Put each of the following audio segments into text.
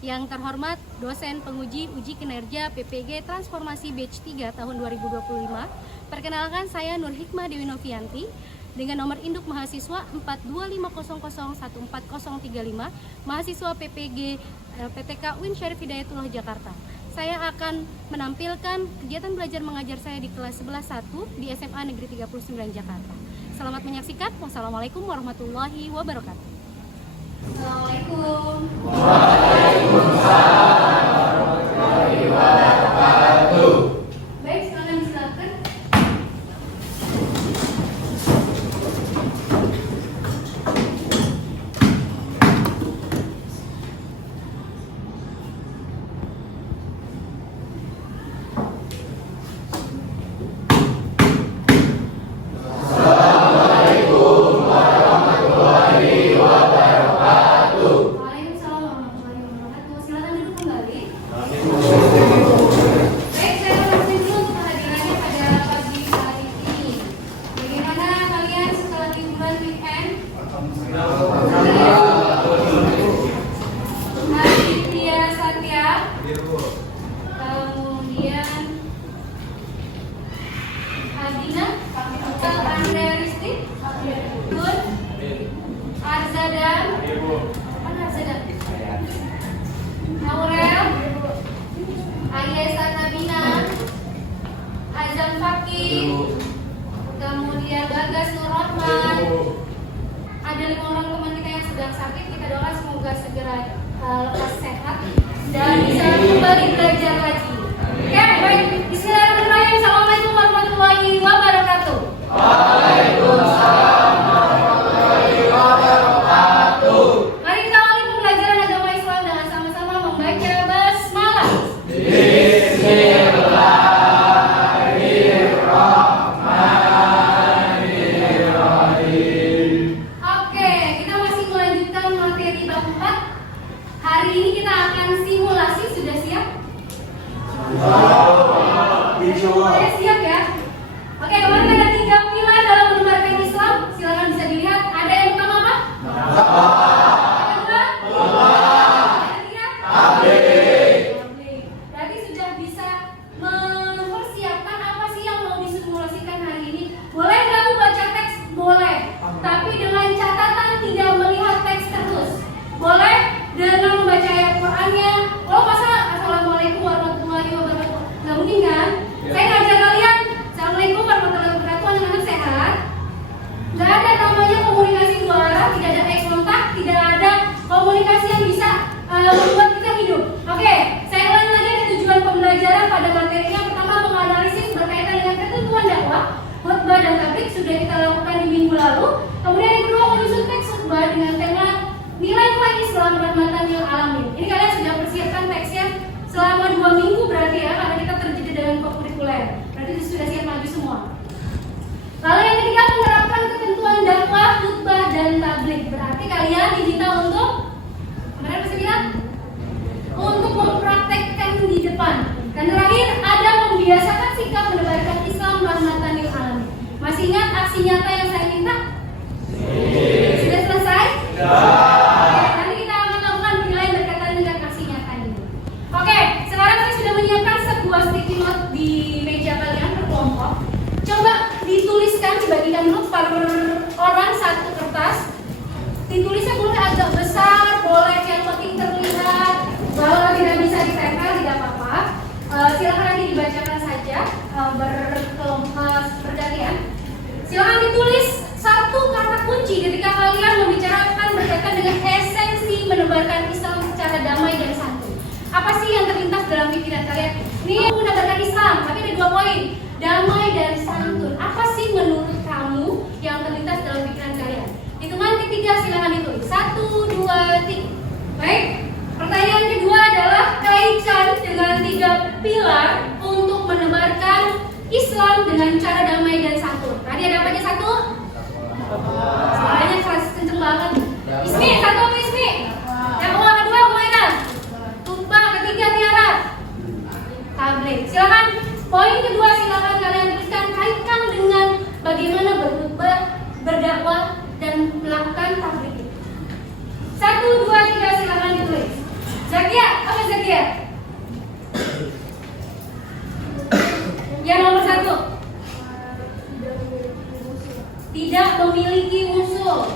Yang terhormat dosen penguji uji kinerja PPG Transformasi Batch 3 tahun 2025. Perkenalkan, saya Nur Hikmah Dewi Novianti dengan nomor induk mahasiswa 42500140035, mahasiswa PPG PTK UIN Syarif Hidayatullah Jakarta. Saya akan menampilkan kegiatan belajar mengajar saya di kelas 11-1 di SMA Negeri 39 Jakarta. Selamat menyaksikan. Wassalamualaikum warahmatullahi wabarakatuh. Assalamualaikum. Waalaikumsalam warahmatullahi wabarakatuh. Baik, silakan disilakan. Kemudian Bagas Nurrahman. Ada 5 orang teman kita yang sedang sakit. Kita doakan semoga segera lekas sehat dan bisa kembali belajar lagi. Oke, baik. Bismillahirrahmanirrahim. Assalamualaikum warahmatullahi wabarakatuh. Waalaikumsalam warahmatullahi wabarakatuh. Mari kita awali pembelajaran agama Islam dengan sama-sama membaca basmalah. Hari ini kita akan simulasi, sudah siap? Sudah siap ya? Oke, kemarin ada 3 pilar dalam menebarkan Islam. Silakan bisa dilihat. Ada yang pertama apa? Yang kedua? Berarti sudah bisa mempersiapkan apa sih yang mau disimulasikan hari ini. Boleh kamu baca teks? Boleh. Tapi dengan catatan tidak melihat teks terus. Boleh dengan membaca ayat Qur'annya. Oh, masa Assalamualaikum warahmatullahi wabarakatuh? Gak mungkin kan? Saya ngajak kalian Assalamualaikum warahmatullahi wabarakatuh, anak-anak sehat. Gak ada namanya komunikasi dua arah, tidak ada eye contact, tidak ada komunikasi yang bisa membuat kita hidup. Oke, saya ulangi lagi tujuan pembelajaran pada materi yang pertama, menganalisis berkaitan dengan ketentuan dakwah, khutbah dan tabligh sudah kita lakukan di minggu lalu. Kemudian yang kedua, menyusun teks khutbah dengan tema nilai-nilai Islam rahmatan lil alamin. Ini kalian sudah persiapkan teksnya selama 2 minggu berarti ya, karena kita terjadi dengan kokurikuler. Berarti sudah siap maju semua. Lalu yang ketiga, menerapkan ketentuan dakwah, khutbah dan tabligh. Berarti kalian diminta untuk kemarin bisa bilang untuk mempraktekkan di depan. Dan terakhir, ada membiasakan sikap menebarkan Islam rahmatan lil alamin. Masih ingat aksi nyata yang saya minta? Sudah selesai? Nanti kita akan lakukan penilaian berkaitan dengan aksi nyata ini. Oke, sekarang saya sudah menyiapkan sebuah sticky note di meja kalian berkelompok. Coba dituliskan, dibagikan dulu per orang satu kertas. Ditulisnya boleh agak besar, boleh yang penting terlihat. Kalau tidak bisa ditempel tidak apa-apa. Silakan nanti dibacakan saja bergantian. Silakan ditulis satu kata kunci ketika kalian membicarakan berkaitan dengan esensi menebarkan Islam secara damai dan santun. Apa sih yang terlintas dalam pikiran kalian? Ini menebarkan Islam, tapi ada 2 poin, damai dan santun. Apa sih menurut kamu yang terlintas dalam pikiran kalian? Hitungan ketiga silakan ditulis. 1, 2, 3. Baik. Pertanyaan kedua adalah kaitan dengan 3 pilar untuk menebarkan Islam dengan cara damai dan santun. Tadi ada apa aja? 1? Suaranya keras kenceng banget. Ismi, 1 apa Ismi? Yang kedua Muhaina. Khutbah, ketiga Tiara. Tabligh. Silakan. Poin kedua silakan kalian tuliskan kaitkan dengan bagaimana berkhutbah, berdakwah dan melakukan tabligh. 1, 2, 3 silakan ditulis. Zakia, apa Zakia? Yang nomor 1. Tidak memiliki musuh.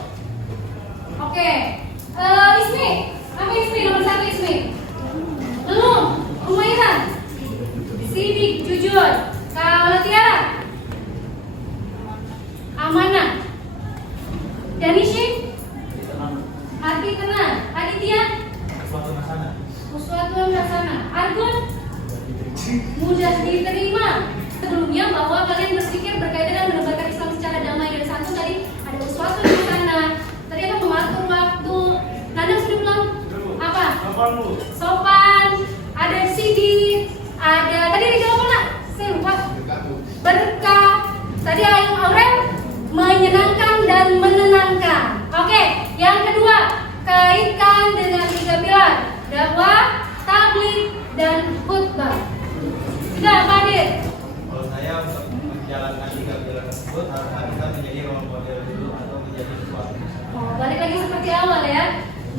Oke. Ismi, apa Ismi? Nomor 1 Ismi. Belum. Umairan. Sidik, jujur. Kalau Tiara, amanah. Danishi, hati tenang. Aditya, sesuatu yang laksana. Argun, mudah diterima. Sebelumnya bahwa kalian berpikir berkaitan dengan menebarkan Islam secara damai dan santun, tadi ada sesuatu di sana. Tadi apa, mengatur waktu. Nanda sudah bilang apa? Sopan. Ada sidik. Ada tadi dijawab apa? Saya lupa. Berkah. Tadi Aurel, menyenangkan dan menenangkan. Oke, yang kedua, kaitkan dengan 3 pilar: dakwah, tabligh, dan khutbah. Sudah, Pak Dir? Kalau saya untuk menjalankan 3 pilar tersebut harus kita menjadi role model dulu atau menjadi suatu. Balik lagi seperti awal ya,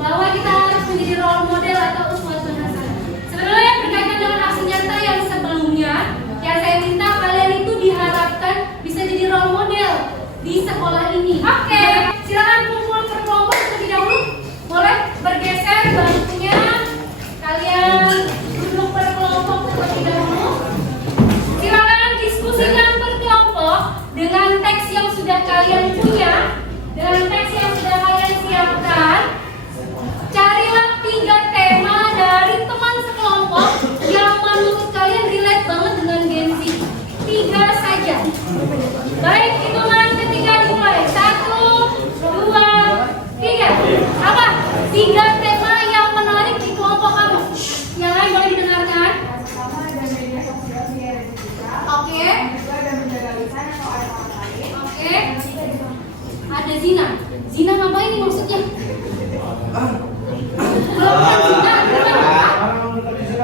bahwa kita harus menjadi role model atau uswatun hasanah. Sebenarnya berkaitan dengan aksi nyata yang sebelumnya, yang saya minta kalian itu diharapkan bisa jadi role model di sekolah ini. Oke, silakan kumpul berkelompok terlebih dahulu. Boleh bergeser bangkunya. Kalian duduk berkelompok terlebih dahulu. Silakan diskusikan berkelompok dengan teks yang sudah kalian punya, dengan teks yang sudah kalian siapkan. Carilah 3 tema dari teman sekelompok yang menurut kalian relate banget dengan Gen Z. 3 saja. Baik, hitungan ketiga dimulai. 1, 2, 3. Apa? 3 tema yang menarik di kelompok kamu. Yang lain boleh didengarkan. Oke. Oke. Ada zina. Zina ngapain nih maksudnya? Bukan zina.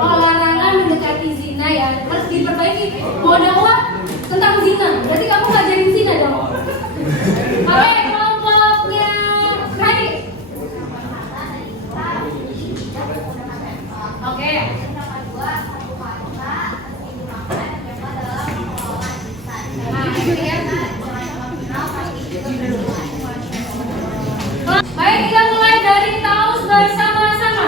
Oh, larangan mendekati zina ya. Harus diperbaiki. Mau dakwah tentang zina. Berarti kamu ngajarin zina dong. Oke, kelompoknya Rani. Oke. Nah, itu ya. Baik, kita mulai dari taus bersama-sama.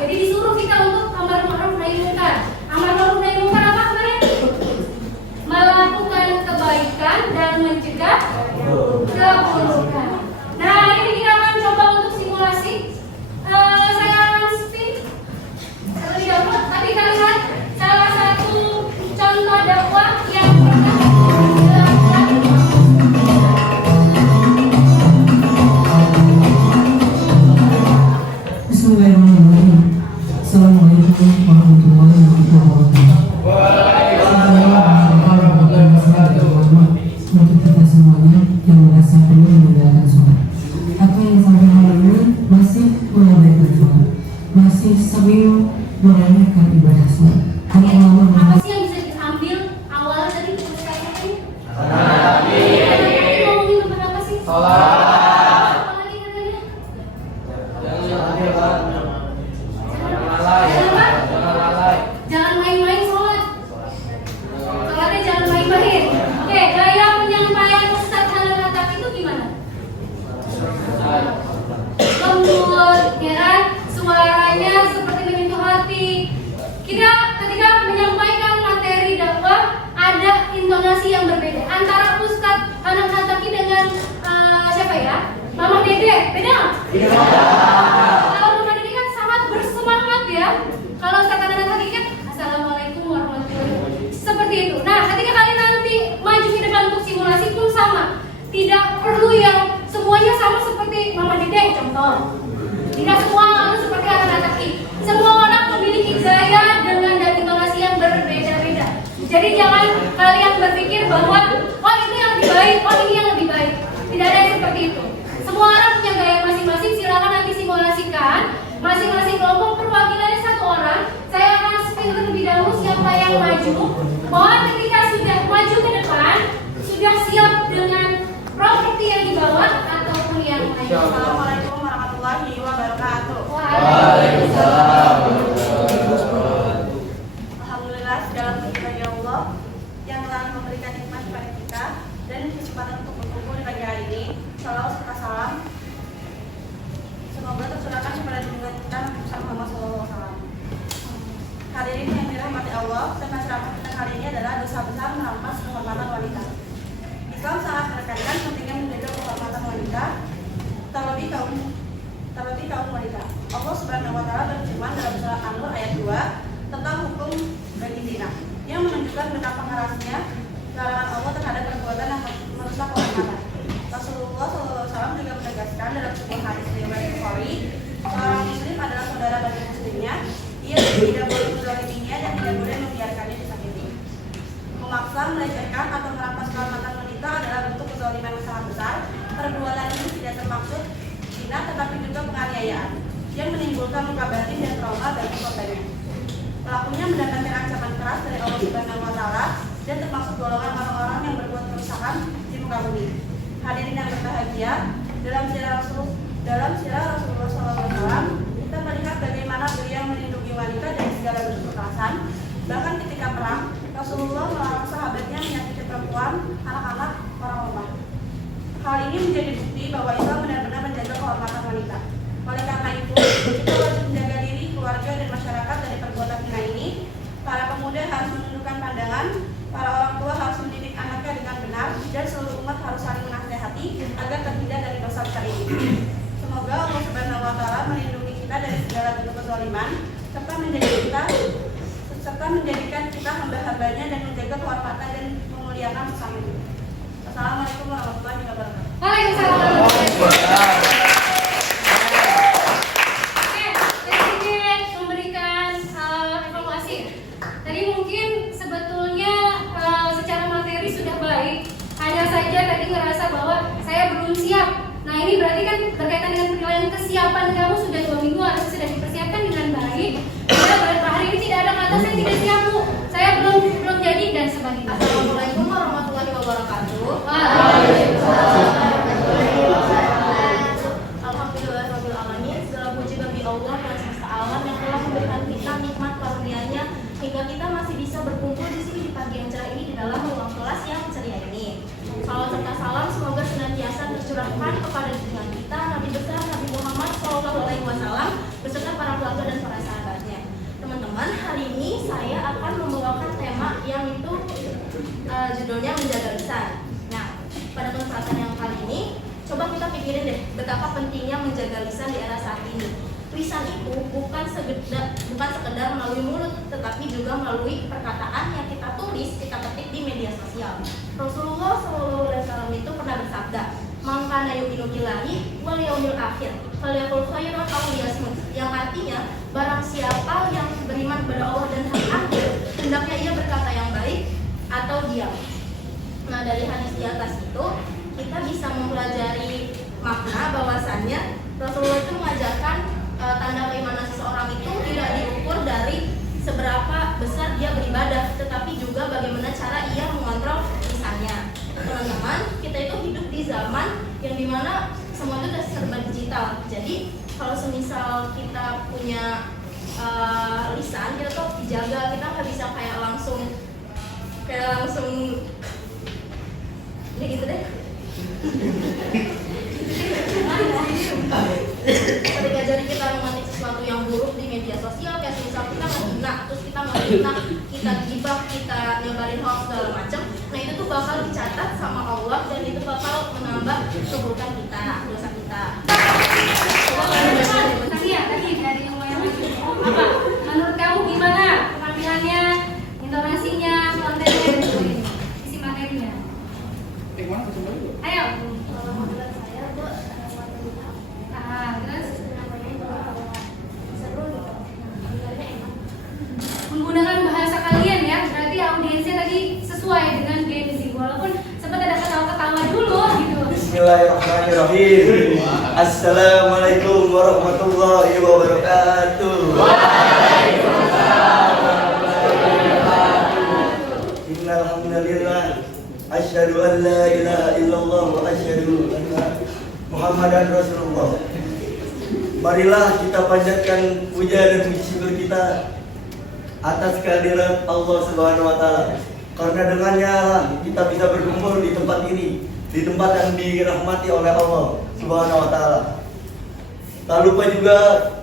Jadi disuruh kita untuk amar ma'ruf nahi munkar. Amar ma'ruf nahi munkar apa kemarin? Melakukan kebaikan dan mencegah keburukan. Nah, ini kita akan coba untuk simulasi. Saya akan spin terlebih dahulu. Tapi kita lihat salah satu contoh dakwah yang pernah dilakukan. Bismillahirrahmanirrahim. Assalamualaikum warahmatullahi wabarakatuh. Untuk kita semuanya yang merasa perlu menjalankan sholat, atau yang sampai hari ini masih mengabaikan sholat, masih sambil meremehkan ibadah sholat. Apa sih yang bisa diambil awalnya tadi contoh. Tidak semua harus seperti anak Taki. Semua orang memiliki gaya dengan dan intonasi yang berbeda-beda. Jadi jangan kalian berpikir bahwa oh ini yang lebih baik, oh ini yang lebih baik. Tidak ada yang seperti itu. Semua orang punya gaya masing-masing. Silakan nanti simulasikan masing-masing kelompok perwakilannya satu orang. Saya akan spill terlebih dahulu siapa yang maju. Mohon ketika sudah maju ke depan, sudah siap dengan properti yang dibawa ataupun yang lain. Assalamualaikum warahmatullahi wabarakatuh. Waalaikumsalam. Alhamdulillah segala puji bagi Allah yang telah memberikan nikmat kepada kita dan kesempatan untuk berkumpul di pagi hari ini. Salawat serta salam semoga tercurahkan kepada junjungan kita Nabi Muhammad SAW. Hadirin yang dirahmati Allah, tema ceramah kita kali ini adalah dosa besar merampas kehormatan wanita. Islam sangat menekankan pentingnya menjaga kehormatan wanita, terlebih kaum wanita. Allah Subhanahu wa taala berfirman dalam surah An-Nur ayat 2 tentang hukum bagi zina yang menunjukkan betapa kerasnya larangan Allah terhadap perbuatan yang merusak kehormatan. Rasulullah SAW juga menegaskan dalam sebuah hadis riwayat Bukhari, seorang muslim adalah saudara bagi muslimnya, ia tidak boleh menzaliminya dan tidak boleh membiarkannya disakiti. Memaksa, melecehkan atau merampas kehormatan wanita adalah bentuk kezaliman yang sangat besar. Perbuatan ini tidak termaksud zina tetapi juga penganiayaan yang menimbulkan luka batin dan trauma bagi korbannya. Pelakunya mendapatkan ancaman keras dari Allah Subhanahu wa taala dan termasuk golongan orang-orang yang berbuat kerusakan di muka bumi. Hadirin yang berbahagia, dalam sirah Rasulullah SAW kita melihat bagaimana beliau melindungi wanita dari segala bentuk kekerasan. Bahkan ketika perang, Rasulullah melarang sahabatnya menyakiti perempuan, anak-anak, orang lemah. Hal ini menjadi bukti bahwa Islam benar-benar menjaga kehormatan wanita. Oleh karena itu, kita wajib menjaga diri, keluarga, dan masyarakat dari perbuatan hina ini. Para pemuda harus menundukkan pandangan, para orang tua harus mendidik anaknya dengan benar, dan seluruh umat harus saling menasihati agar terhindar dari dosa besar ini. Semoga Allah Subhanahu wa taala melindungi kita dari segala bentuk kezaliman serta menjadikan kita hamba-hambanya dan menjaga kehormatan dan memuliakan sesama itu. Assalamualaikum warahmatullahi wabarakatuh. Waalaikumsalam warahmatullahi wabarakatuh. Oke, saya ingin memberikan evaluasi. Tadi mungkin sebetulnya secara materi sudah baik, hanya saja tadi ngerasa bahwa saya belum siap. Nah ini berarti kan berkaitan dengan penilaian kesiapan kamu sudah 2 minggu harusnya sudah dipersiapkan dengan baik. Ya, hari ini tidak ada kata saya tidak siap Bu, saya belum jadi dan sebagainya. Assalamualaikum warahmatullahi wabarakatuh. Alhamdulillahirrahmanirrahim. Segala puji bagi Allah dan semesta alam yang telah memberikan kita nikmat karunia-Nya hingga kita masih bisa berkumpul di sini di pagi yang cerah ini di dalam ruang kelas yang ceria ini. Salawat serta salam semoga senantiasa tercurahkan kepada junjungan kita Nabi besar Nabi Muhammad SAW beserta para keluarga dan para sahabatnya. Teman-teman, hari ini saya akan membawakan tema yang itu judulnya menjaga lisan. Nah, pada kesempatan yang kali ini, coba kita pikirin deh betapa pentingnya menjaga lisan di era saat ini. Lisan itu bukan sekedar melalui mulut, tetapi juga melalui perkataan yang kita tulis, kita ketik di media sosial. Rasulullah SAW itu pernah bersabda, "Man kana yu'minu billahi wal yaumil akhir, falyaqul khairan aw liyasmut." Yang artinya, barang siapa yang beriman kepada Allah dan hari akhir, hendaknya ia berkata yang baik atau diam. Nah, dari hadis di atas itu kita bisa mempelajari makna bahwasannya Rasulullah itu mengajarkan tanda keimanan seseorang itu tidak diukur dari seberapa besar dia beribadah, tetapi juga bagaimana cara ia mengontrol lisannya. Teman-teman, kita itu hidup di zaman yang dimana semua itu sudah serba digital. Jadi kalau semisal kita punya lisan, kita tuh dijaga, kita nggak bisa kayak langsung ini gitu deh. Ketika jari kita mengetik sesuatu yang buruk di media sosial, kayak misal kita menghina, terus kita menghina, kita gibah, kita nyebarin hoax segala macam, nah itu tuh bakal dicatat sama Allah dan itu bakal menambah keburukan kita, dosa kita. Tadi dari yang apa? Menurut kamu gimana penampilannya, intonasinya, kontennya, dan sebagainya? Isi materinya. Ayo. Bismillahirrahmanirrahim. Assalamualaikum warahmatullahi wabarakatuh. Innal hamdalillah asyhadu an la ilaha illallah wa asyhadu anna Muhammadan Rasulullah. Marilah kita panjatkan puja dan puji syukur kita atas kehadiran Allah Subhanahu wa taala. Karena dengannya lah kita bisa berkumpul di tempat ini, di tempat yang dirahmati oleh Allah Subhanahu wa taala. Tak lupa juga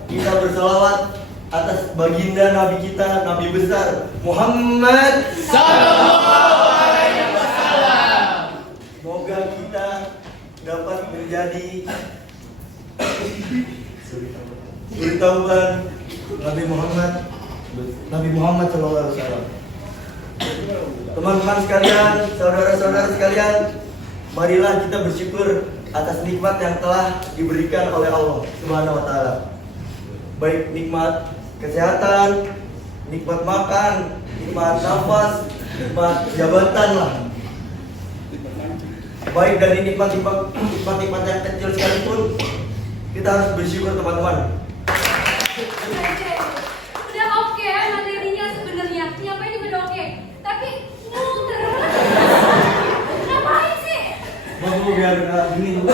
kita berselawat atas baginda Nabi kita, Nabi besar Muhammad sallallahu alaihi wasallam. Semoga kita dapat menjadi suri tauban Nabi Muhammad sallallahu alaihi wasallam. Teman-teman sekalian, saudara-saudara sekalian, marilah kita bersyukur atas nikmat yang telah diberikan oleh Allah Subhanahu wa taala. Baik nikmat kesehatan, nikmat makan, nikmat nafas, nikmat jabatan lah. Baik dari nikmat-nikmat yang kecil sekalipun, kita harus bersyukur teman-teman. Udah oke materinya sebenarnya, nyampe juga udah oke. Tapi muter. Ngapain sih? Mau biar gini dulu.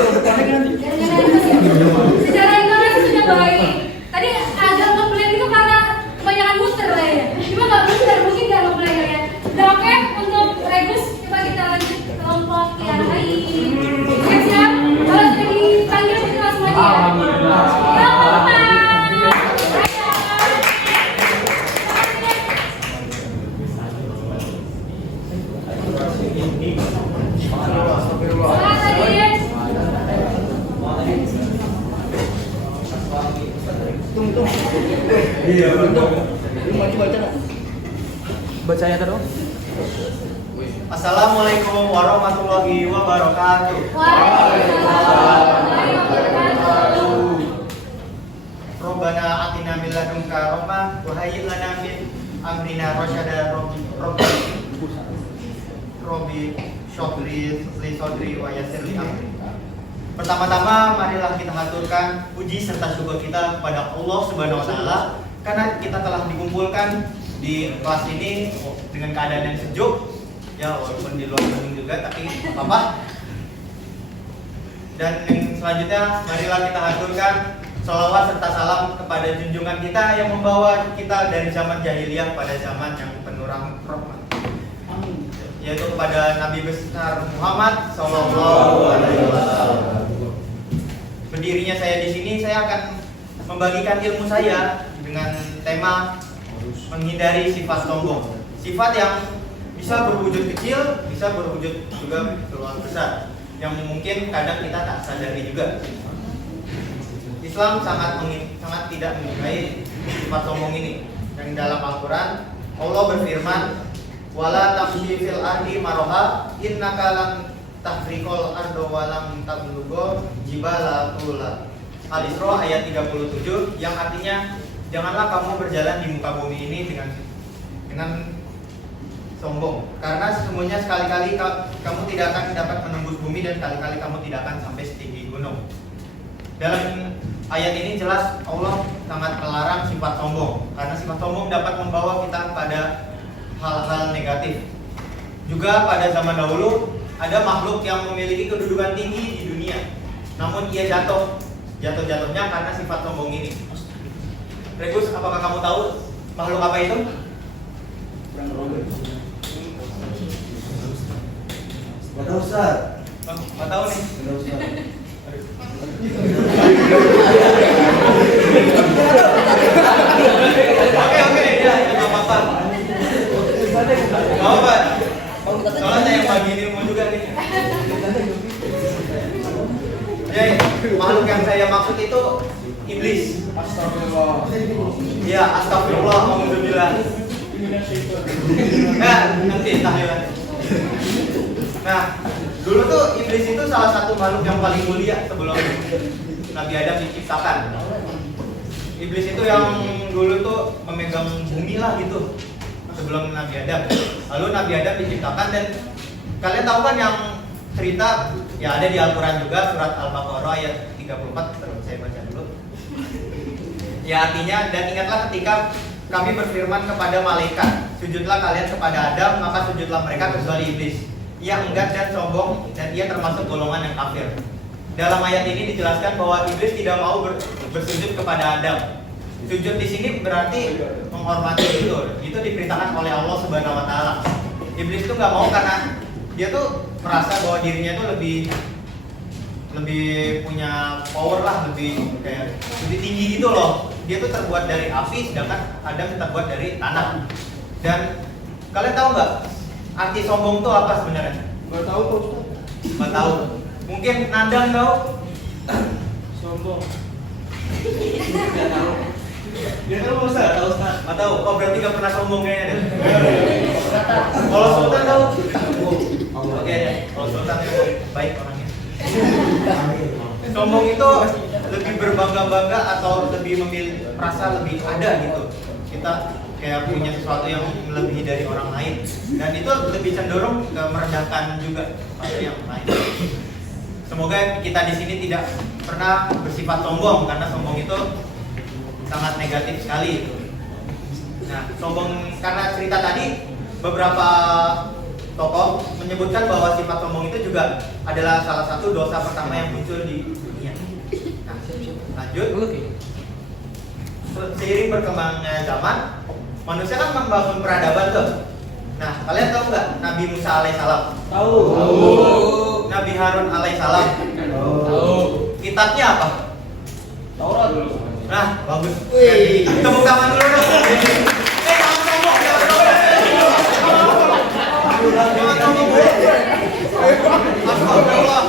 Secara intonasi sudah baik. Tadi agak ngeblank itu karena kebanyakan muter lah ya. Cuma nggak muter, mungkin nggak ngeblank ya. Udah oke untuk Regus, coba kita lanjut kelompok yang lain. Siap? Kalau sudah dipanggil kita langsung aja ya. Iya, Bacanya terus. Assalamualaikum warahmatullahi wabarakatuh. Robbana atina min ladunka rahmah wa hayyi lana min amrina rasyada Robbi syukri li sodri wa yassir li amri. Pertama-tama marilah kita haturkan puji serta syukur kita kepada Allah Subhanahu wa taala karena kita telah dikumpulkan di kelas ini dengan keadaan yang sejuk. Ya, walaupun di luar gedung juga tapi enggak apa-apa. Dan yang selanjutnya marilah kita haturkan sholawat serta salam kepada junjungan kita yang membawa kita dari zaman jahiliyah pada zaman yang penuh rahmat, yaitu kepada Nabi besar Muhammad sallallahu alaihi wasallam. Berdirinya saya di sini, saya akan membagikan ilmu saya dengan tema menghindari sifat sombong. Sifat yang bisa berwujud kecil, bisa berwujud juga keluar besar, yang mungkin kadang kita tak sadari juga. Islam sangat tidak menyukai sifat sombong ini. Yang dalam Al-Quran Allah berfirman, wala tamshi fil ardi maroha innaka lan tahriqal arda wa lam tablugha jibala tula. Al-Isra ayat 37 yang artinya janganlah kamu berjalan di muka bumi ini dengan sombong, karena sesungguhnya sekali-kali kamu tidak akan dapat menembus bumi dan sekali-kali kamu tidak akan sampai setinggi gunung. Dalam ayat ini jelas Allah sangat melarang sifat sombong, karena sifat sombong dapat membawa kita pada hal-hal negatif. Juga pada zaman dahulu ada makhluk yang memiliki kedudukan tinggi di dunia, namun ia jatuhnya karena sifat sombong ini. Regus, apakah kamu tahu makhluk apa itu? Gak tahu Ustaz. Gak tahu nih. Gak Ustaz. Oke, ya, nggak apa-apa. Nggak apa-apa. Soalnya saya yang bagi ilmu juga nih. Jadi, makhluk yang saya maksud itu iblis. Astagfirullah. Ya, astagfirullah, alhamdulillah. Nah, nanti tahlilan. Nah, dulu tuh iblis itu salah satu makhluk yang paling mulia sebelum Nabi Adam diciptakan. Iblis itu yang dulu tuh memegang bumi lah gitu sebelum Nabi Adam. Lalu Nabi Adam diciptakan dan kalian tahu kan yang cerita ya ada di Al-Quran juga, surat Al-Baqarah ayat 34, terus saya baca dulu. Ya artinya, dan ingatlah ketika kami berfirman kepada malaikat, sujudlah kalian kepada Adam, maka sujudlah mereka kecuali iblis. Ia enggan dan sombong, dan ia termasuk golongan yang kafir. Dalam ayat ini dijelaskan bahwa iblis tidak mau bersujud kepada Adam. Sujud di sini berarti menghormati itu. Itu diperintahkan oleh Allah Subhanahu Wa Taala. Iblis itu nggak mau karena dia tuh merasa bahwa dirinya tuh lebih punya power lah, lebih tinggi gitu loh. Dia tuh terbuat dari api, sedangkan Adam terbuat dari tanah. Dan kalian tahu nggak arti sombong itu apa sebenarnya? Nggak tahu Pak Ustaz. Nggak tahu. Mungkin Nandang tahu? Sombong. Nggak tahu. Dia tahu Pak Ustaz? Tahu Ustaz. Nggak tahu. Oh berarti nggak pernah sombong kayaknya deh. Kalau Sultan tahu? Oke, kalau Sultan itu baik orangnya. Sombong itu lebih berbangga-bangga atau lebih merasa lebih ada gitu. Kita kayak punya sesuatu yang melebihi dari orang lain, dan itu lebih cenderung ke merendahkan juga pada yang lain. Semoga kita di sini tidak pernah bersifat sombong, karena sombong itu sangat negatif sekali. Nah, sombong karena cerita tadi beberapa tokoh menyebutkan bahwa sifat sombong itu juga adalah salah satu dosa pertama yang muncul di dunia. Nah, lanjut. Seiring berkembangnya zaman, manusia kan membangun peradaban tuh. Nah, kalian tahu nggak Nabi Musa alaihissalam? Tahu. Nabi Harun alaihissalam? Tahu. Kitabnya apa? Taurat. Nah, bagus. Tepuk tangan dulu dong. Jangan sombong, jangan sombong. Jangan sombong. Astagfirullah.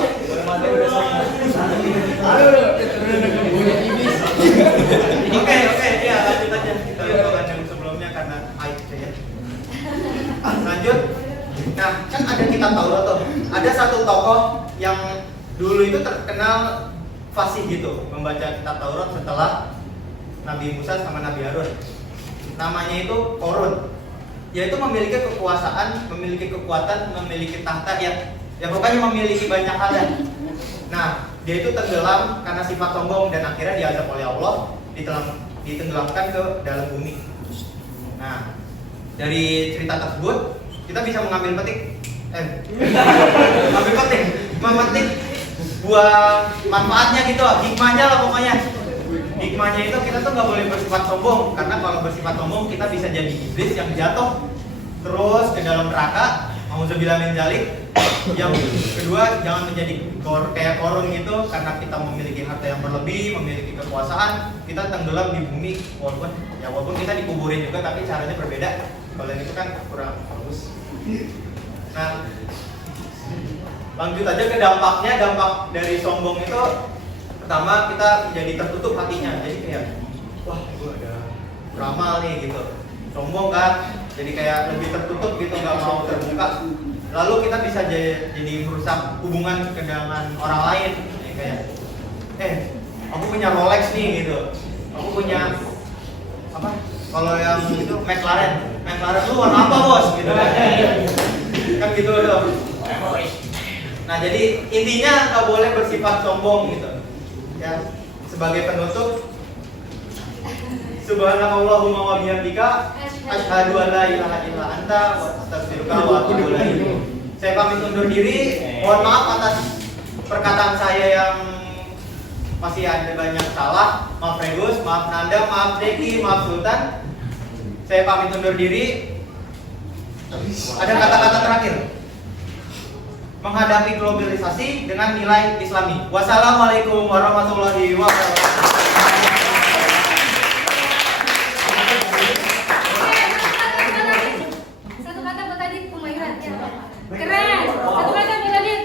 Oke, ya lanjut aja. Kita lupakan yang sebelumnya karena aib saja. Lanjut. Nah, kan ada kitab Taurat tuh. Ada satu tokoh yang dulu itu terkenal fasih gitu membaca kitab Taurat setelah Nabi Musa sama Nabi Harun. Namanya itu Korun. Dia itu memiliki kekuasaan, memiliki kekuatan, memiliki tahta yang pokoknya memiliki banyak hal. Nah, dia itu tenggelam karena sifat sombong dan akhirnya diazab oleh Allah, ditenggelamkan ke dalam bumi. Nah, dari cerita tersebut kita bisa mengambil memetik buah manfaatnya gitu, hikmahnya lah pokoknya. Hikmahnya itu kita tuh nggak boleh bersifat sombong, karena kalau bersifat sombong kita bisa jadi iblis yang jatuh terus ke dalam neraka. Auzubillah min dzalik. Yang kedua, jangan menjadi kayak korun gitu, karena kita memiliki harta yang berlebih, memiliki kekuasaan, kita tenggelam di bumi walaupun kita dikuburin juga, tapi caranya berbeda. Kalau yang itu kan kurang bagus. Nah, lanjut aja ke dampaknya. Dampak dari sombong itu pertama, kita menjadi tertutup hatinya. Jadi kayak, wah gue ada beramal nih gitu. Sombong kan, jadi kayak lebih tertutup gitu, nggak mau terbuka. Lalu kita bisa jadi merusak hubungan dengan orang lain. Jadi kayak, aku punya Rolex nih gitu. Aku punya apa? Kalau yang itu McLaren lu warna apa bos? Gitu kan gitu loh. Nah jadi intinya nggak boleh bersifat sombong gitu. Ya, sebagai penutup, subhanakallahumma wa bihamdika asyhadu an la ilaha illa anta wa astaghfiruka wa atubu ilaik. Saya pamit undur diri. Mohon maaf atas perkataan saya yang masih ada banyak salah. Maaf Regus, maaf Nanda, maaf Deki, maaf Sultan. Saya pamit undur diri. Ada kata-kata terakhir menghadapi globalisasi dengan nilai Islami. Wassalamualaikum warahmatullahi wabarakatuh. Satu kata buat tadi pemahiran. Keren. Satu kata buat tadi.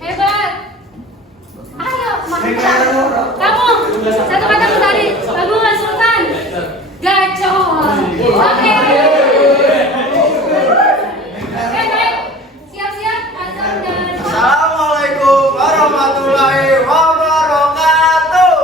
Hebat. Ayo, mantap. Kamu. Satu kata buat tadi. Bagus, Sultan. Gacor. Oke. Baik. Siap-siap. Azan dan Assalamualaikum warahmatullahi wabarakatuh.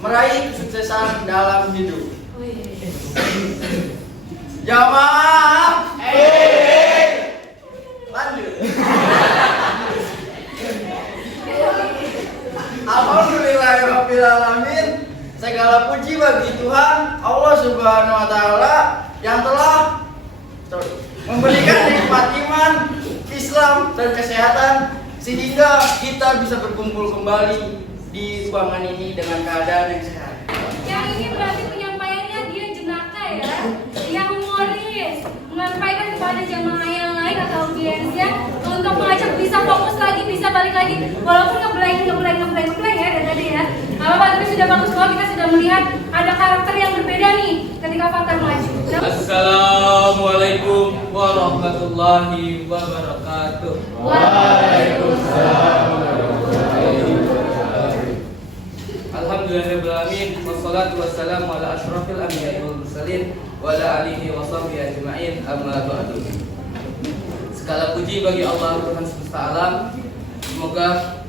meraih kesuksesan dalam hidup. Wih. Jamaah, lanjut. Alhamdulillahirrahmanirrahim. Segala puji bagi Tuhan Allah Subhanahu wa Ta'ala yang telah memberikan nikmat iman, Islam, dan kesehatan sehingga kita bisa berkumpul kembali di ruangan ini dengan keadaan yang sehat. Yang ini berarti penyampaiannya dia jenaka ya, yang humoris, menyampaikan kepada jamaah yang lain atau audiensnya untuk mengajak bisa fokus lagi, bisa balik lagi, walaupun ngeblank ya dari tadi ya. Apa tapi sudah bagus banget, kita sudah melihat ada karakter yang berbeda nih ketika Fathar maju. Assalamualaikum warahmatullahi wabarakatuh. Waalaikumsalam. Alhamdulillahirabbil alamin wassalatu wassalamu ala asyrafil anbiya'i wal mursalin wa ala alihi wa sahbihi ajma'in amma ba'du. Segala puji bagi Allah Tuhan semesta alam. Semoga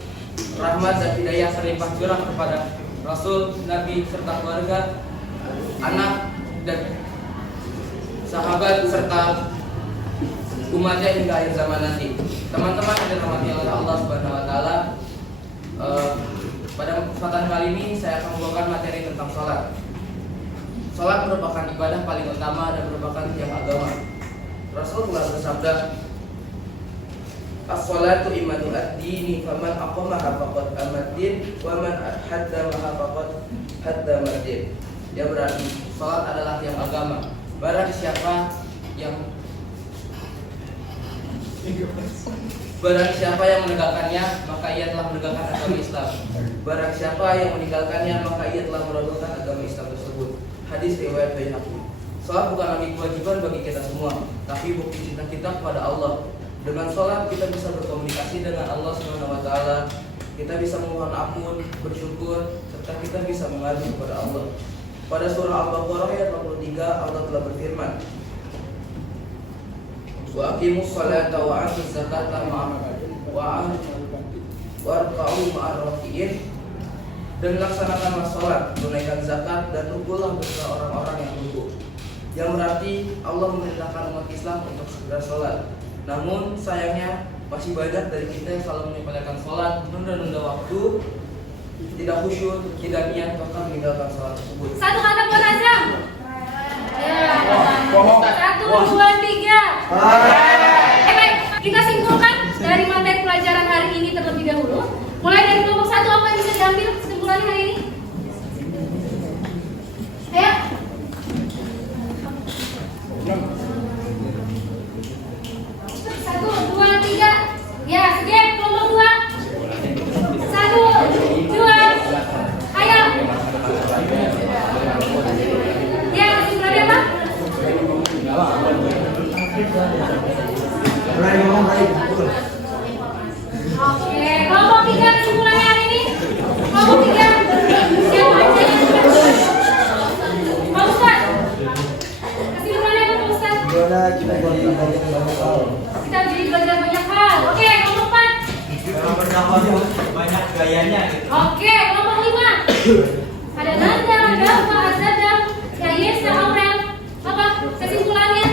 rahmat dan hidayah serlimpah curah kepada Rasul, Nabi serta keluarga, anak dan sahabat serta umatnya hingga akhir zaman nanti. Teman-teman yang dirahmati oleh Allah Subhanahu wa taala, pada kesempatan kali ini saya akan membawakan materi tentang sholat. Sholat merupakan ibadah paling utama dan merupakan tiang agama. Rasulullah bersabda, "As-sholatu imadul ad-dini, faman aqamaha faqad amad-din, wa man haddamaha faqad haddamad-din." Ya berarti sholat adalah tiang agama. Barang siapa yang menegakkannya, maka ia telah menegakkan agama Islam. Barang siapa yang meninggalkannya, maka ia telah merobohkan agama Islam tersebut. Hadis riwayat Baihaqi. Salat bukan lagi kewajiban bagi kita semua, tapi bukti cinta kita kepada Allah. Dengan salat kita bisa berkomunikasi dengan Allah Subhanahu wa taala. Kita bisa memohon ampun, bersyukur, serta kita bisa mengadu kepada Allah. Pada surah Al-Baqarah ayat 43 Allah telah berfirman, "Wa aqimus sholata wa atuz zakata warka'u ma'ar raki'in." Dan laksanakanlah sholat, tunaikan zakat, dan rukulah bersama orang-orang yang rukuk. Yang berarti Allah memerintahkan umat Islam untuk segera sholat. Namun sayangnya masih banyak dari kita yang selalu menyepelekan sholat, menunda-nunda waktu, tidak khusyuk, tidak niat, bahkan meninggalkan sholat tersebut. Satu kata buat azam. Ya. 1, 2, 3. Baik, kita simpulkan dari materi pelajaran hari ini terlebih dahulu. Mulai dari kelompok 1, apa yang bisa diambil kesimpulannya hari ini? Ayo. Satu, dua, tiga. Ya, skip kelompok 2. 1, 2. Ayo. Ya, kesimpulannya apa? Oke, kelompok 3 kesimpulannya hari ini. Kelompok 3. Siapa aja yang Pak Ustaz? Kesimpulannya apa Pak Ustaz? Gimana kita belajar banyak hal? Kita jadi belajar banyak hal. Oke, kelompok 4. Kalau berdakwah banyak gayanya gitu. Oke, kelompok 5. Ada Nanda, Dafa, Azadam, Yayesa, Aurel. Apa kesimpulannya?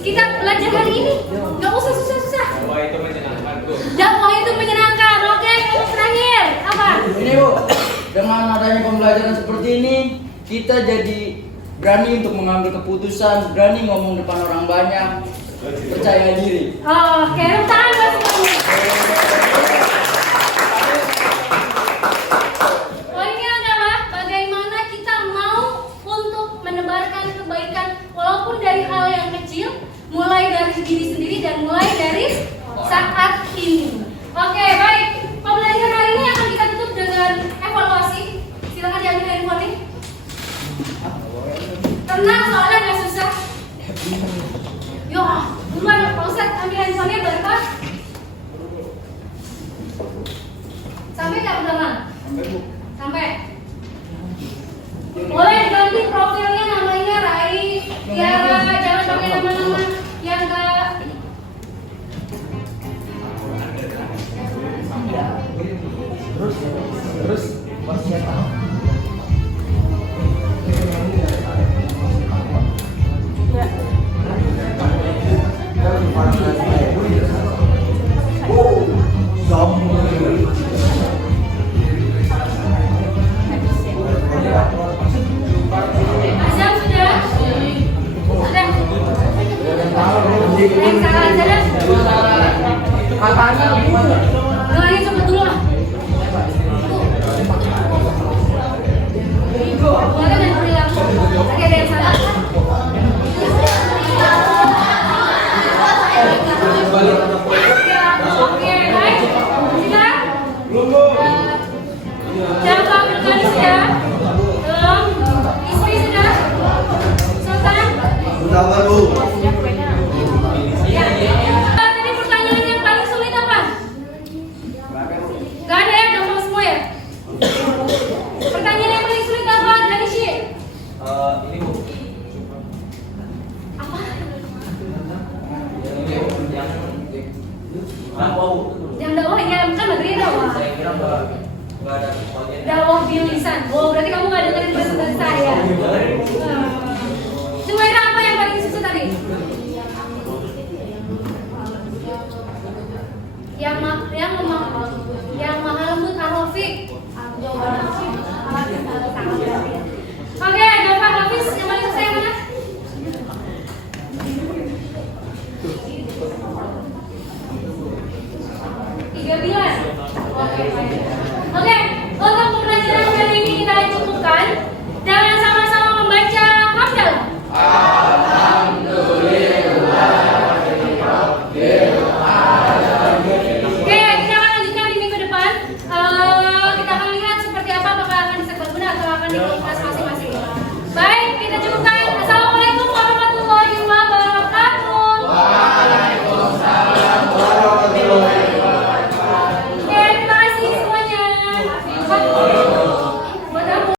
Kita belajar hari ini. Gak usah susah-susah. Dakwah itu menyenangkan, Bu. Dakwah itu menyenangkan. Oke, kelompok terakhir. Apa? Ini Bu, dengan adanya pembelajaran seperti ini, kita jadi berani untuk mengambil keputusan, berani ngomong depan orang banyak, percaya diri. Oke, tepuk tangan buat semuanya. Poinnya adalah bagaimana kita mau untuk menebarkan kebaikan walaupun dari hal yang kecil, mulai dari diri sendiri dan mulai dari saat ini. Oke, baik. Pembelajaran hari ini akan kita tutup dengan evaluasi. Silakan diambil handphone. Tenang, soalnya nggak susah. Yo, duluan Pak Ustadz, ambil handphonenya berapa? Sampai nggak undangan? Sampai. Boleh diganti profilnya, namanya Rai, Tiara, jangan pakai nama-nama yang nggak. Terus masih tahu. Siapa Abdul sudah? Belum. Istri sudah? Sultan? Pertama Bu. Ya. Tadi pertanyaan yang paling sulit apa? Gak ada ya, gampang semua ya? Pertanyaan yang paling sulit apa dari Syekh? Ini Bu. Apa? Yang dakwah ya, kan materi dakwah. Saya kira nggak ada soalnya. Dakwah bilisan. Oh, berarti kamu nggak dengerin presentasi saya. Juwaira, apa yang paling susah tadi? Yang